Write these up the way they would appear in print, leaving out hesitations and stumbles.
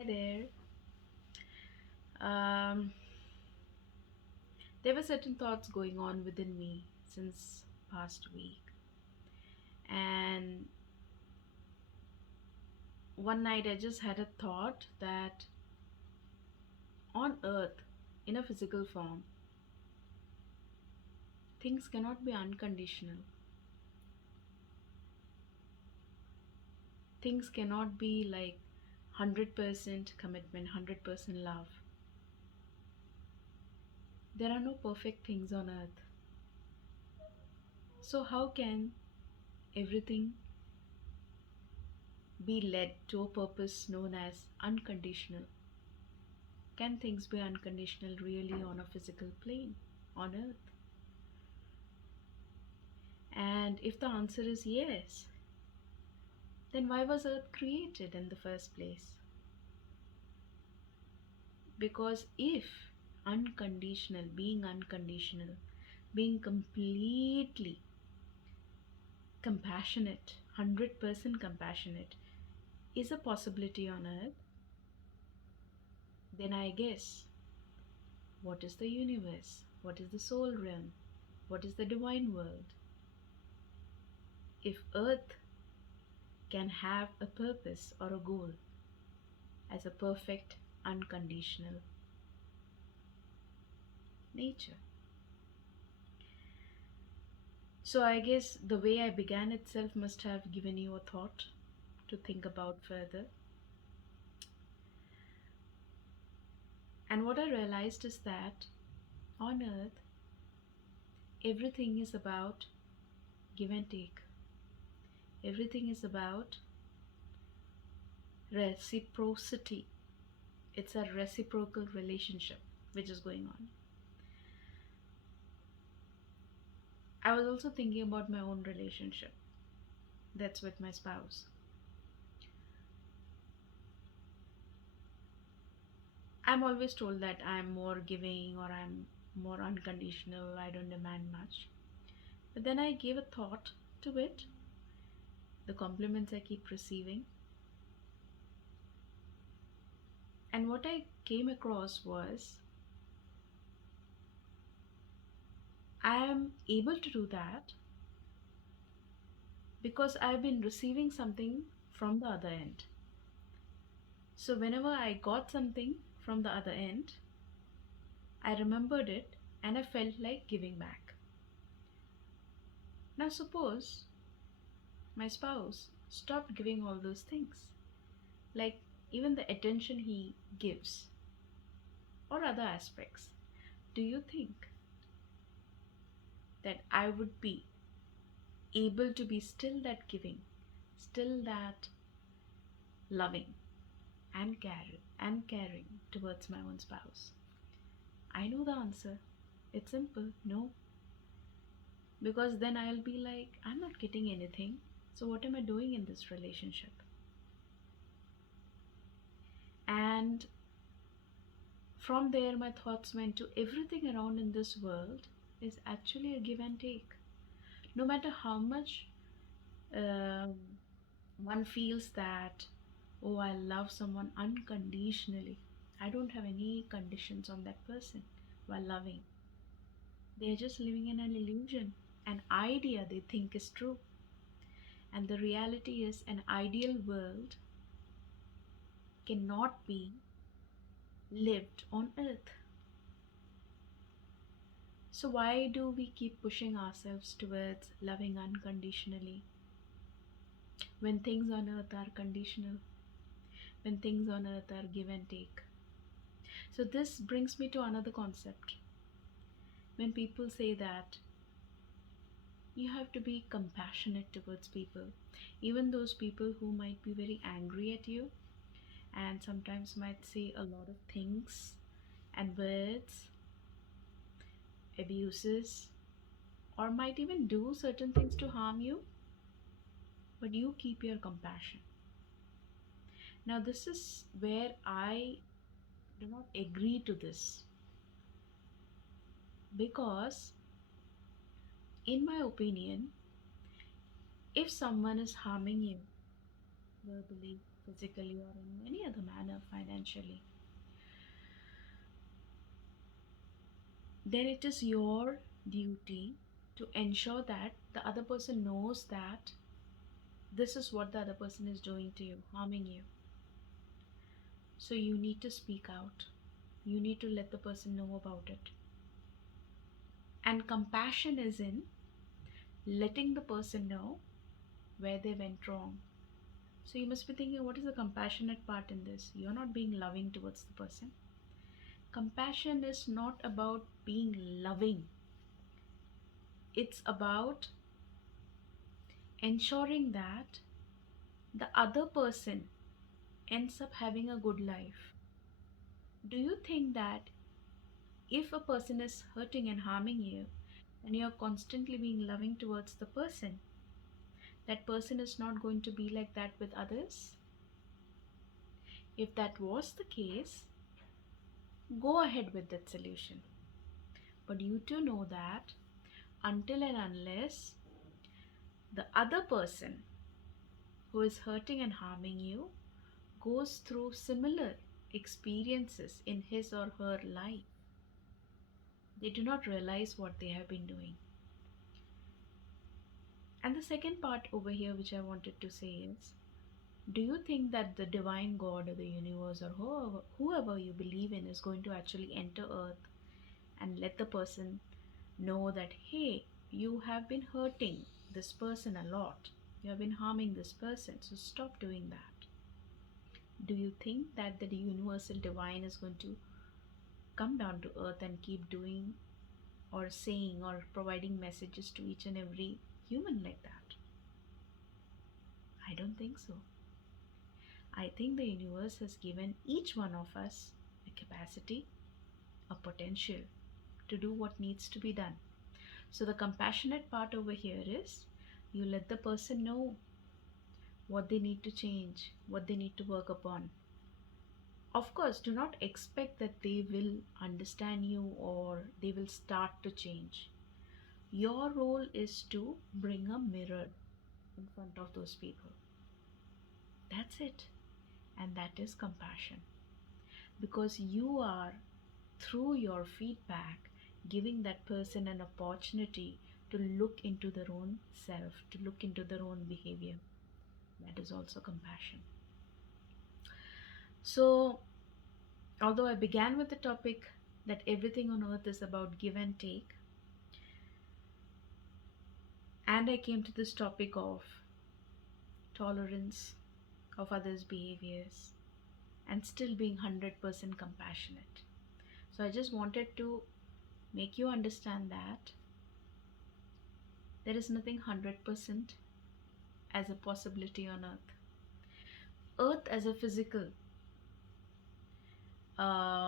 Hi there. Um, there were certain thoughts going on within me since past week, and one night I just had a thought that on Earth, in a physical form, things cannot be unconditional. Things cannot be like 100% commitment, 100% love. There are no perfect things on Earth. So how can everything be led to a purpose known as unconditional? Can things be unconditional really on a physical plane, on Earth? And if the answer is yes, then why was Earth created in the first place? Because if unconditional, being completely compassionate, 100% compassionate, is a possibility on Earth, then I guess what is the universe? What is the soul realm? What is the divine world? If Earth can have a purpose or a goal as a perfect, unconditional nature. So, I guess the way I began itself must have given you a thought to think about further. And what I realized is that on earth, everything is about give and take, everything is about reciprocity. It's a reciprocal relationship which is going on. I was also thinking about my own relationship, that's with my spouse. I'm always told that I'm more giving or I'm more unconditional, I don't demand much. But then I gave a thought to it, the compliments I keep receiving. And what I came across was I am able to do that because I've been receiving something from the other end. So whenever I got something from the other end, I remembered it and I felt like giving back. Now, suppose my spouse stopped giving all those things, like even the attention he gives or other aspects. Do you think that I would be able to be still that giving, still that loving and caring towards my own spouse? I know the answer. It's simple, no. Because then I'll be like, I'm not getting anything. So what am I doing in this relationship? And from there, my thoughts went to everything around in this world is actually a give and take. No matter how much um, one feels that, oh, I love someone unconditionally, I don't have any conditions on that person while loving. They're just living in an illusion, an idea they think is true. And the reality is, an ideal world cannot be lived on earth. So, why do we keep pushing ourselves towards loving unconditionally when things on earth are conditional, when things on earth are give and take? So, this brings me to another concept. When people say that you have to be compassionate towards people, even those people who might be very angry at you and sometimes might say a lot of things and words, abuses, or might even do certain things to harm you, but you keep your compassion. Now, this is where I do not agree to this because, in my opinion, if someone is harming you verbally, physically or in any other manner financially, then it is your duty to ensure that the other person knows that this is what the other person is doing to you, harming you. So you need to speak out. You need to let the person know about it. And compassion is in letting the person know where they went wrong. So you must be thinking, what is the compassionate part in this? You're not being loving towards the person. Compassion is not about being loving, it's about ensuring that the other person ends up having a good life. Do you think that if a person is hurting and harming you, and you're constantly being loving towards the person, that person is not going to be like that with others? If that was the case, go ahead with that solution. But you too know that until and unless the other person who is hurting and harming you goes through similar experiences in his or her life, they do not realize what they have been doing. And the second part over here, which I wanted to say is, do you think that the divine God or the universe or whoever you believe in is going to actually enter earth and let the person know that, hey, you have been hurting this person a lot, you have been harming this person, so stop doing that? Do you think that the universal divine is going to come down to earth and keep doing or saying or providing messages to each and every human like that? I don't think so. I think the universe has given each one of us a capacity, a potential to do what needs to be done. So, the compassionate part over here is you let the person know what they need to change, what they need to work upon. Of course, do not expect that they will understand you or they will start to change. Your role is to bring a mirror in front of those people. That's it. And that is compassion. Because you are, through your feedback, giving that person an opportunity to look into their own self, to look into their own behavior. That is also compassion. So, although I began with the topic that everything on earth is about give and take, and I came to this topic of tolerance of others' behaviors and still being 100% compassionate. So, I just wanted to make you understand that there is nothing 100% as a possibility on earth. Earth as a physical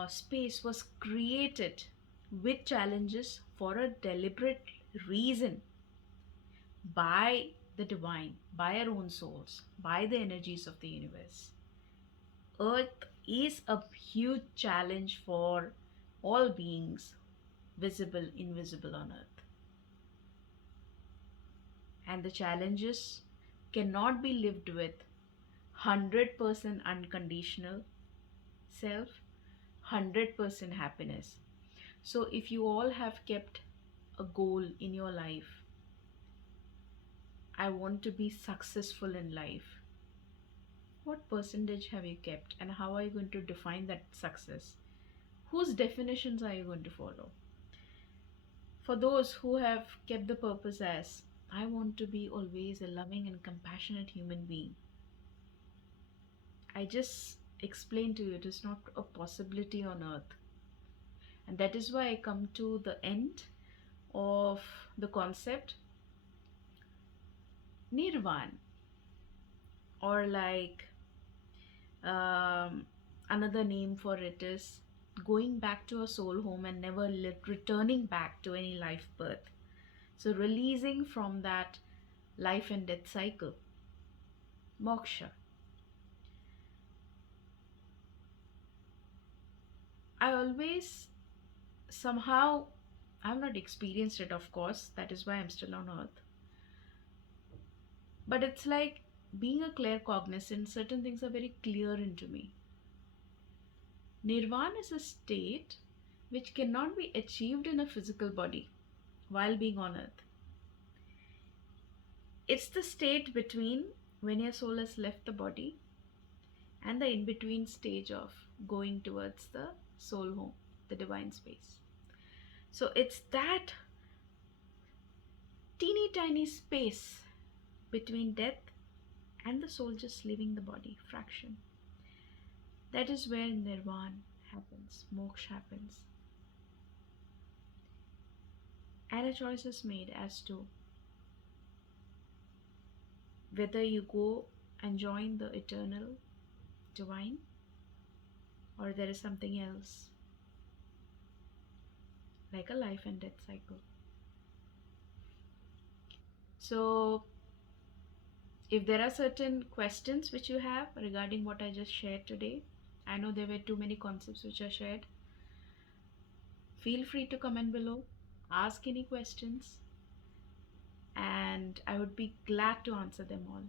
space was created with challenges for a deliberate reason by the divine, by our own souls, by the energies of the universe. Earth is a huge challenge for all beings, visible, invisible on earth. And the challenges cannot be lived with 100% unconditional self, 100% happiness. So, if you all have kept a goal in your life, I want to be successful in life, what percentage have you kept, and how are you going to define that success? Whose definitions are you going to follow? For those who have kept the purpose as, I want to be always a loving and compassionate human being, I just explained to you it is not a possibility on earth. And that is why I come to the end of the concept nirvana, or like um, another name for it is going back to a soul home and never returning back to any life birth. So releasing from that life and death cycle, moksha. I always somehow, I've not experienced it, of course, that is why I'm still on earth, but it's like being a claircognizant, certain things are very clear into me. Nirvana is a state which cannot be achieved in a physical body while being on earth. It's the state between when your soul has left the body and the in between stage of going towards the soul home, the divine space. So it's that teeny tiny space between death and the soul just leaving the body, fraction. That is where nirvana happens, moksha happens. And a choice is made as to whether you go and join the eternal divine or there is something else like a life and death cycle. So, if there are certain questions which you have regarding what I just shared today, I know there were too many concepts which are shared. Feel free to comment below, ask any questions, and I would be glad to answer them all.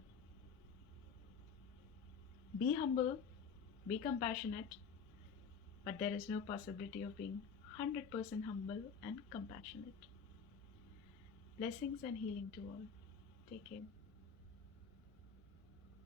Be humble, be compassionate, but there is no possibility of being 100% humble and compassionate. Blessings and healing to all. Take care.